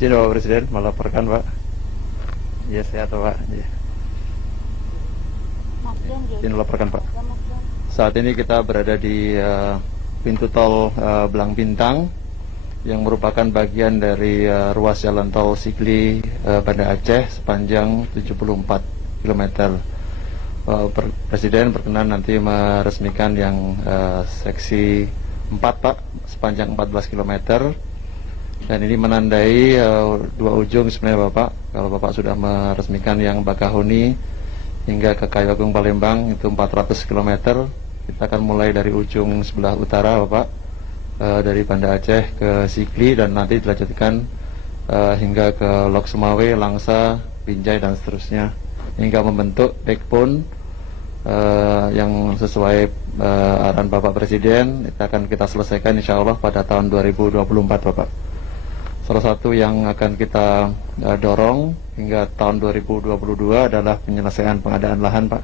Izin Bapak Presiden melaporkan Pak. Iya sehat Pak. Ya. Izin melaporkan Pak. Saat ini kita berada di pintu tol Belang Bintang yang merupakan bagian dari ruas jalan tol Sigli Banda Aceh sepanjang 74 km. Presiden berkenan nanti meresmikan yang seksi 4 Pak sepanjang 14 km. Dan ini menandai dua ujung sebenarnya Bapak. Kalau Bapak sudah meresmikan yang Bakahuni hingga ke Kayu Agung Palembang itu 400 km. Kita akan mulai dari ujung sebelah utara Bapak, dari Banda Aceh ke Sigli dan nanti dilanjutkan hingga ke Lok Sumawe, Langsa, Binjai dan seterusnya hingga membentuk backbone yang sesuai arahan Bapak Presiden. Itu akan kita selesaikan insya Allah pada tahun 2024 Bapak. Salah satu yang akan kita dorong hingga tahun 2022 adalah penyelesaian pengadaan lahan Pak.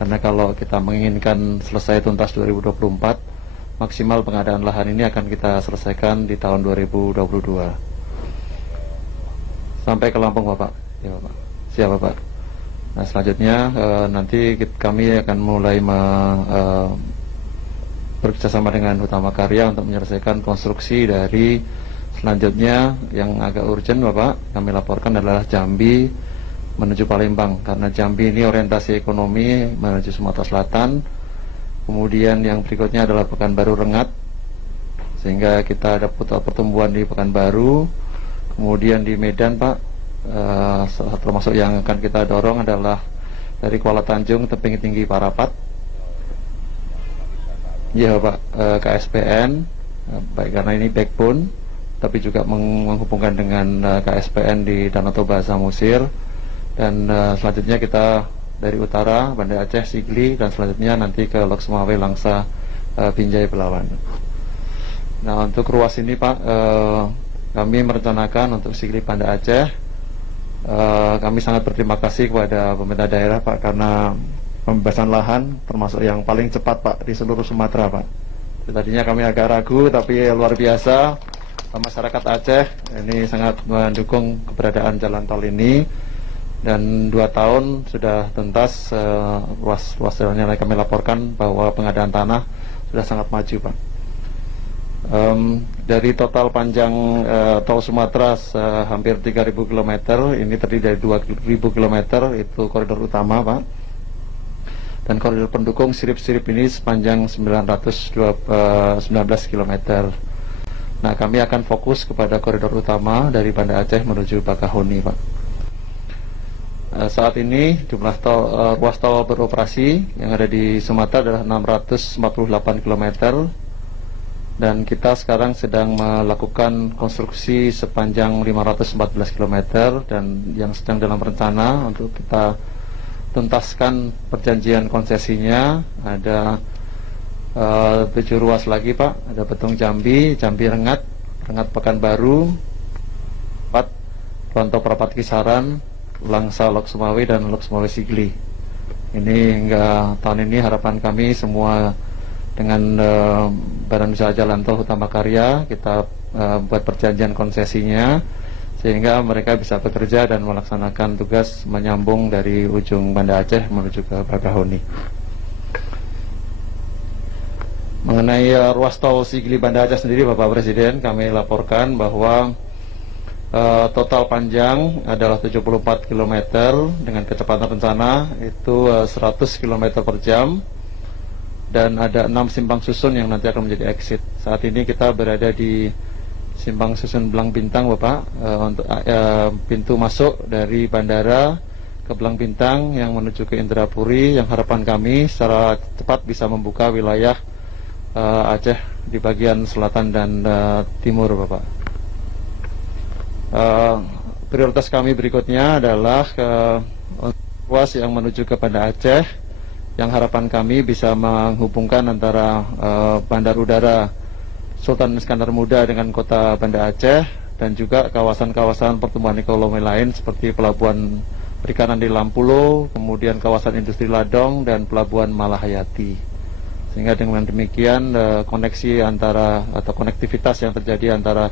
Karena kalau kita menginginkan selesai tuntas 2024, maksimal pengadaan lahan ini akan kita selesaikan di tahun 2022. Sampai ke Lampung Bapak. Ya Bapak. Siap Bapak. Nah selanjutnya nanti kami akan mulai bekerjasama dengan Utama Karya untuk menyelesaikan konstruksi dari selanjutnya yang agak urgent Bapak, kami laporkan adalah Jambi menuju Palembang. Karena Jambi ini orientasi ekonomi menuju Sumatera Selatan. Kemudian yang berikutnya adalah Pekanbaru Rengat, sehingga kita ada pertumbuhan di Pekanbaru. Kemudian di Medan Pak, termasuk yang akan kita dorong adalah dari Kuala Tanjung, Tebing Tinggi Parapat. Ya Bapak, KSPN, baik karena ini backbone, tapi juga menghubungkan dengan KSPN di Danau Toba Samosir. Dan selanjutnya kita dari utara Banda Aceh, Sigli, dan selanjutnya nanti ke Lok Sumawe, Langsa, Binjai, Belawan. Nah untuk ruas ini Pak, kami merencanakan untuk Sigli Banda Aceh, kami sangat berterima kasih kepada pemerintah daerah Pak karena pembebasan lahan termasuk yang paling cepat Pak di seluruh Sumatera Pak. Tadinya kami agak ragu tapi luar biasa. Masyarakat Aceh ini sangat mendukung keberadaan jalan tol ini dan 2 tahun sudah tuntas. Ruas jalannya kami laporkan bahwa pengadaan tanah sudah sangat maju Pak. Dari total panjang tol Sumatera hampir 3.000 km, ini terdiri dari 2.000 km itu koridor utama Pak, dan koridor pendukung sirip-sirip ini sepanjang 19 km. Nah, kami akan fokus kepada koridor utama dari Banda Aceh menuju Bakahuni, Pak. Saat ini jumlah ruas tol beroperasi yang ada di Sumatera adalah 648 km, dan kita sekarang sedang melakukan konstruksi sepanjang 514 km, dan yang sedang dalam rencana untuk kita tuntaskan perjanjian konsesinya ada 7 ruas lagi Pak. Ada Betung Jambi, Jambi Rengat, Rengat Pekanbaru, 4 Ronto Prapat Kisaran, Langsa Lok Sumawe, dan Lok Sumawe Sigli. Ini hingga tahun ini harapan kami semua dengan Badan Usaha Jalan Tol Utama Karya kita buat perjanjian konsesinya sehingga mereka bisa bekerja dan melaksanakan tugas menyambung dari ujung Banda Aceh menuju ke Bakahuni. Mengenai ruas tol Sigli Banda Aceh sendiri, Bapak Presiden, kami laporkan bahwa total panjang adalah 74 km dengan kecepatan rencana itu 100 km per jam, dan ada 6 simpang susun yang nanti akan menjadi exit. Saat ini kita berada di simpang susun Belang Bintang, Bapak, untuk pintu masuk dari bandara ke Belang Bintang yang menuju ke Indrapuri, yang harapan kami secara cepat bisa membuka wilayah Aceh di bagian selatan dan timur, Bapak. Prioritas kami berikutnya adalah ruas yang menuju ke Banda Aceh, yang harapan kami bisa menghubungkan antara bandar udara Sultan Iskandar Muda dengan kota Banda Aceh, dan juga kawasan-kawasan pertumbuhan ekonomi lain seperti pelabuhan perikanan di Lampulo, kemudian kawasan industri Ladong, dan pelabuhan Malahayati. Sehingga dengan demikian koneksi antara atau konektivitas yang terjadi antara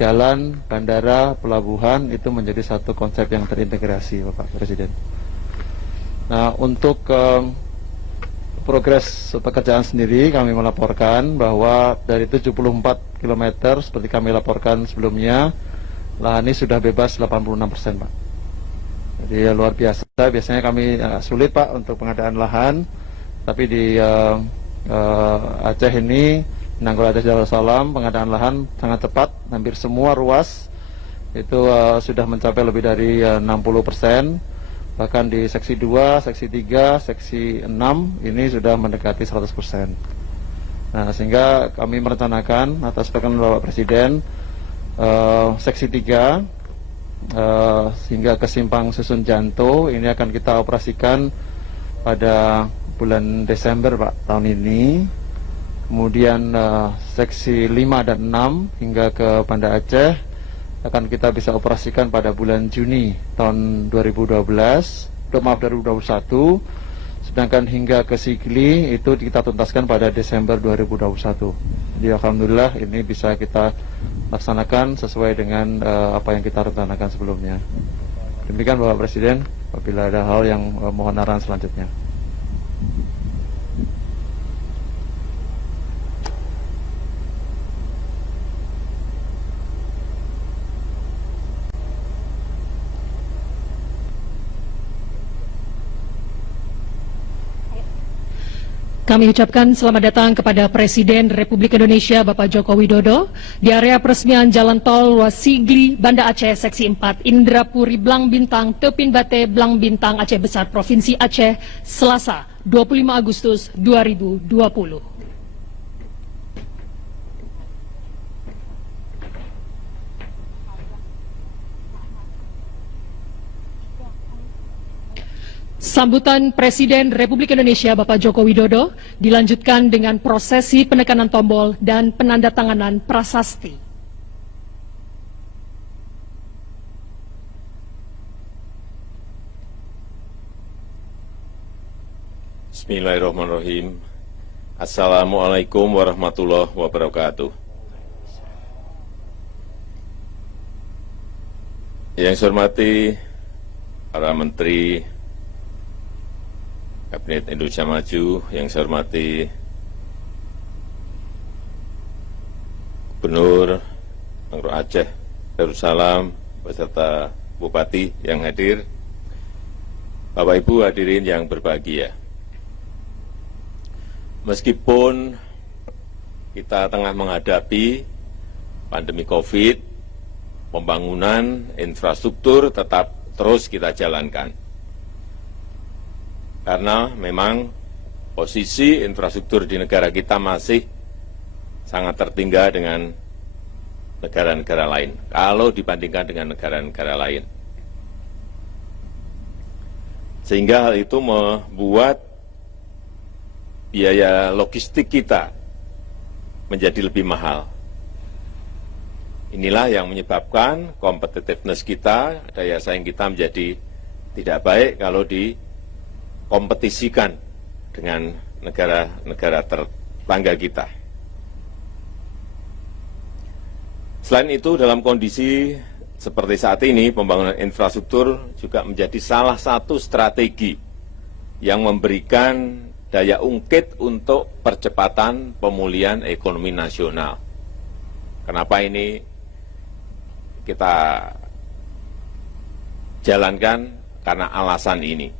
jalan, bandara, pelabuhan itu menjadi satu konsep yang terintegrasi, Bapak Presiden. Nah, untuk progres pekerjaan sendiri, kami melaporkan bahwa dari 74 km seperti kami laporkan sebelumnya, lahan ini sudah bebas 86%, Pak. Jadi luar biasa. Biasanya kami sulit, Pak, untuk pengadaan lahan, tapi di Aceh ini, Nanggroe Aceh Darussalam, pengadaan lahan sangat cepat. Hampir semua ruas itu sudah mencapai lebih dari 60%. Bahkan di seksi 2, seksi 3, seksi 6 ini sudah mendekati 100%. Nah, sehingga kami merencanakan atas perkenan Bapak Presiden, seksi 3 hingga ke simpang susun Janto ini akan kita operasikan pada bulan Desember, Pak, tahun ini. Kemudian seksi 5 dan 6 hingga ke Banda Aceh akan kita bisa operasikan pada bulan Juni tahun 2021. Sedangkan hingga ke Sigli itu kita tuntaskan pada Desember 2021. Jadi alhamdulillah ini bisa kita laksanakan sesuai dengan apa yang kita rencanakan sebelumnya. Demikian, Bapak Presiden, apabila ada hal yang mohon arahan selanjutnya. Kami ucapkan selamat datang kepada Presiden Republik Indonesia Bapak Joko Widodo di area peresmian Jalan Tol Ruas Sigli Banda Aceh Seksi 4 Indrapuri Belang Bintang Tepin Bate Belang Bintang Aceh Besar Provinsi Aceh, Selasa 25 Agustus 2020. Sambutan Presiden Republik Indonesia Bapak Joko Widodo dilanjutkan dengan prosesi penekanan tombol dan penandatanganan prasasti. Bismillahirrahmanirrahim. Assalamualaikum warahmatullahi wabarakatuh. Yang saya hormati para Menteri Kabinet Indonesia Maju, yang saya hormati Gubernur Nanggroe Aceh Darussalam beserta Bupati yang hadir, Bapak Ibu hadirin yang berbahagia. Meskipun kita tengah menghadapi pandemi COVID, pembangunan infrastruktur tetap terus kita jalankan. Karena memang posisi infrastruktur di negara kita masih sangat tertinggal dengan negara-negara lain, kalau dibandingkan dengan negara-negara lain. Sehingga hal itu membuat biaya logistik kita menjadi lebih mahal. Inilah yang menyebabkan competitiveness kita, daya saing kita menjadi tidak baik kalau dikompetisikan dengan negara-negara tetangga kita. Selain itu, dalam kondisi seperti saat ini, pembangunan infrastruktur juga menjadi salah satu strategi yang memberikan daya ungkit untuk percepatan pemulihan ekonomi nasional. Kenapa ini kita jalankan? Karena alasan ini.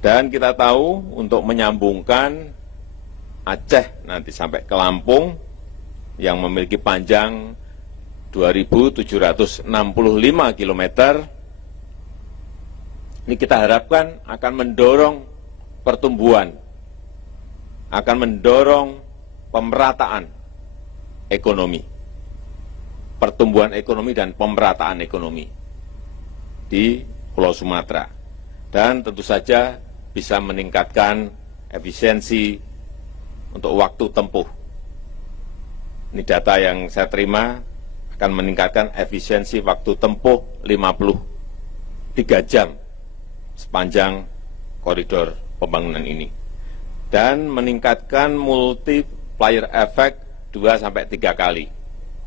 Dan kita tahu untuk menyambungkan Aceh nanti sampai ke Lampung yang memiliki panjang 2.765 km, ini kita harapkan akan mendorong pertumbuhan, akan mendorong pemerataan ekonomi, pertumbuhan ekonomi dan pemerataan ekonomi di Pulau Sumatera. Dan tentu saja bisa meningkatkan efisiensi untuk waktu tempuh. Ini data yang saya terima akan meningkatkan efisiensi waktu tempuh 53 jam sepanjang koridor pembangunan ini. Dan meningkatkan multiplier effect 2-3 kali.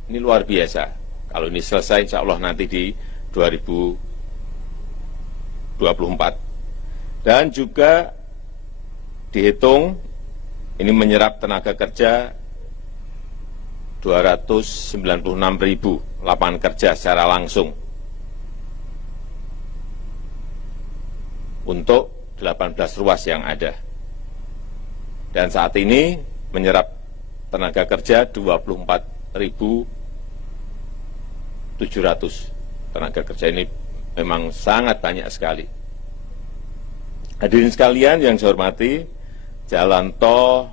Ini luar biasa. Kalau ini selesai insya Allah nanti di 2024. Dan juga dihitung ini menyerap tenaga kerja 296.000 lapangan kerja secara langsung untuk 18 ruas yang ada. Dan saat ini menyerap tenaga kerja 24.700 tenaga kerja. Ini memang sangat banyak sekali. Hadirin sekalian yang saya hormati, jalan tol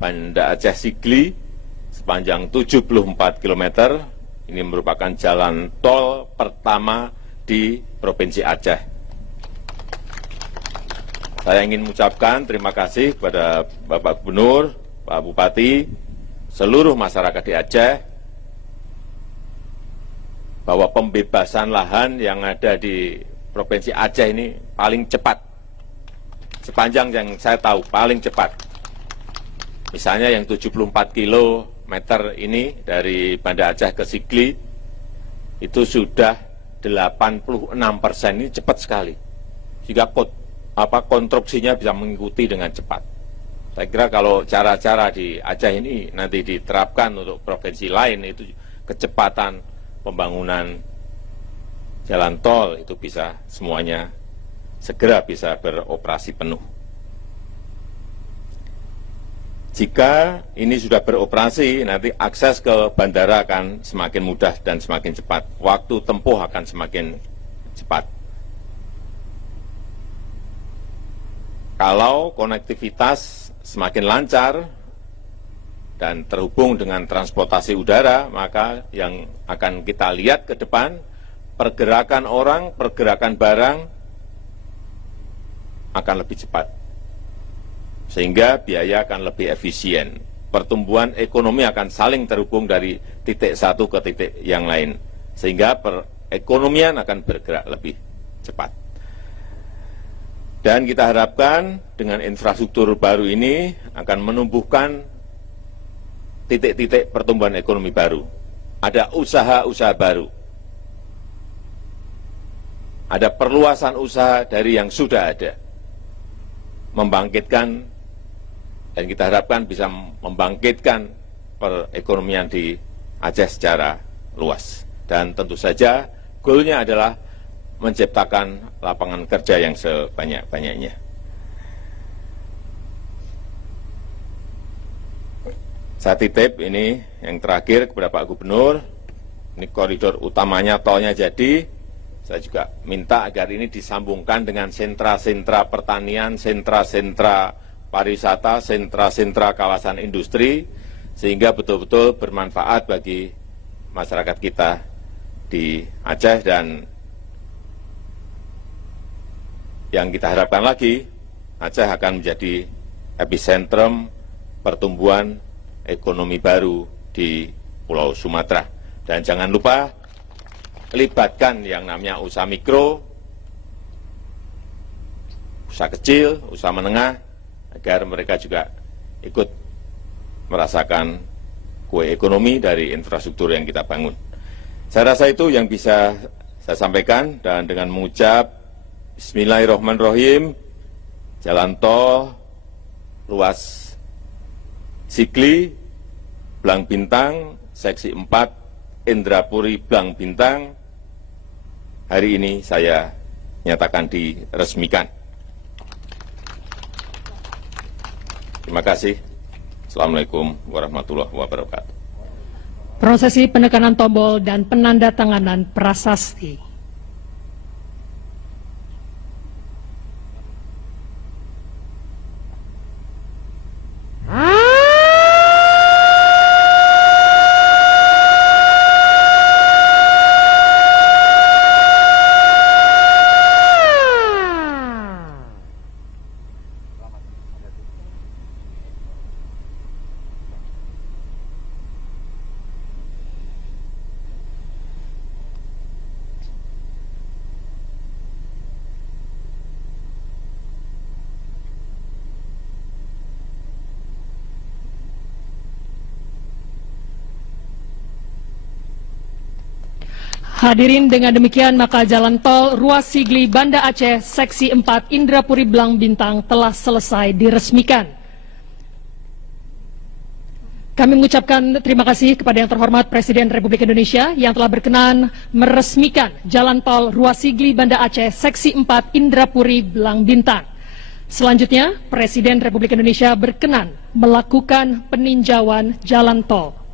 Banda Aceh Sigli sepanjang 74 km, ini merupakan jalan tol pertama di Provinsi Aceh. Saya ingin mengucapkan terima kasih kepada Bapak Gubernur, Pak Bupati, seluruh masyarakat di Aceh, bahwa pembebasan lahan yang ada di Provinsi Aceh ini paling cepat. Sepanjang yang saya tahu, paling cepat. Misalnya yang 74 km ini dari Banda Aceh ke Sigli, itu sudah 86%, ini cepat sekali. Sehingga konstruksinya bisa mengikuti dengan cepat. Saya kira kalau cara-cara di Aceh ini nanti diterapkan untuk provinsi lain, itu kecepatan pembangunan jalan tol itu bisa semuanya segera bisa beroperasi penuh. Jika ini sudah beroperasi, nanti akses ke bandara akan semakin mudah dan semakin cepat. Waktu tempuh akan semakin cepat. Kalau konektivitas semakin lancar dan terhubung dengan transportasi udara, maka yang akan kita lihat ke depan, pergerakan orang, pergerakan barang akan lebih cepat, sehingga biaya akan lebih efisien. Pertumbuhan ekonomi akan saling terhubung dari titik satu ke titik yang lain, sehingga perekonomian akan bergerak lebih cepat. Dan kita harapkan dengan infrastruktur baru ini akan menumbuhkan titik-titik pertumbuhan ekonomi baru. Ada usaha-usaha baru, ada perluasan usaha dari yang sudah ada, membangkitkan, dan kita harapkan bisa membangkitkan perekonomian di Aceh secara luas. Dan tentu saja goalnya adalah menciptakan lapangan kerja yang sebanyak-banyaknya. Saya titip ini yang terakhir kepada Pak Gubernur, ini koridor utamanya tolnya jadi. Saya juga minta agar ini disambungkan dengan sentra-sentra pertanian, sentra-sentra pariwisata, sentra-sentra kawasan industri, sehingga betul-betul bermanfaat bagi masyarakat kita di Aceh. Dan yang kita harapkan lagi, Aceh akan menjadi epicentrum pertumbuhan ekonomi baru di Pulau Sumatera. Dan jangan lupa, libatkan yang namanya usaha mikro, usaha kecil, usaha menengah, agar mereka juga ikut merasakan kue ekonomi dari infrastruktur yang kita bangun. Saya rasa itu yang bisa saya sampaikan, dan dengan mengucap Bismillahirrahmanirrahim, jalan tol ruas Sigli, Blang Bintang, seksi 4, Indrapuri, Blang Bintang, hari ini saya nyatakan diresmikan. Terima kasih. Assalamualaikum warahmatullahi wabarakatuh. Prosesi penekanan tombol dan penandatanganan prasasti. Hadirin, dengan demikian maka jalan tol ruas Sigli Banda Aceh seksi 4 Indrapuri Blang Bintang telah selesai diresmikan. Kami mengucapkan terima kasih kepada yang terhormat Presiden Republik Indonesia yang telah berkenan meresmikan jalan tol ruas Sigli Banda Aceh seksi 4 Indrapuri Blang Bintang. Selanjutnya, Presiden Republik Indonesia berkenan melakukan peninjauan jalan tol.